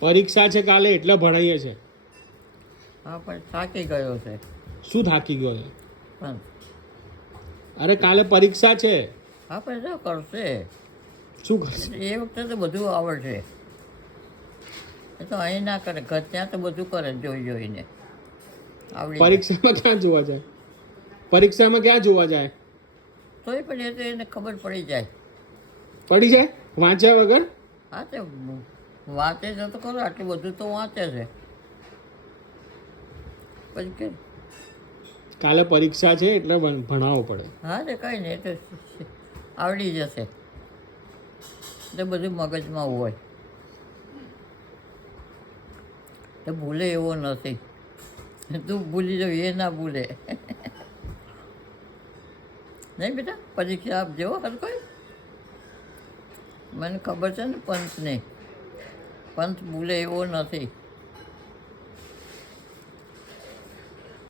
પરીક્ષા છે કાલે એટલે ભણાઈએ છે. હા પણ થાકી ગયો છે શું થાકી ગયો છે? પણ અરે કાલે પરીક્ષા છે. હા પણ શું કરશે? શું કરશે? એ વખતે તો બધું આવડશે. એ તો અહીં ના કરે, ઘર ત્યાં તો બધું કરે જોઈ જોઈને. આવડી જાય. પરીક્ષામાં ક્યાં જોવા જાય? પરીક્ષામાં ક્યાં જોવા જાય? તોય પણ એ તો એને ખબર પડી જાય. પડી જાય વાંચ્યા વગર? હા તે વાંચે છે તો ખરો, આટલું બધું તો વાંચે છે. પછી કે કાલે પરીક્ષા છે એટલે ભણાવવો પડે. હા તે કંઈ નહીં, એ તો આવડી જશે. તો બધું મગજમાં હોય. તો ભૂલે એવો નથી. તું ભૂલી જાવ એ ના ભૂલે. નહીં બેટા, પરીક્ષા આપજો હર કોઈ. મને ખબર છે ને પંચને, પંચ ભૂલે એવો નથી.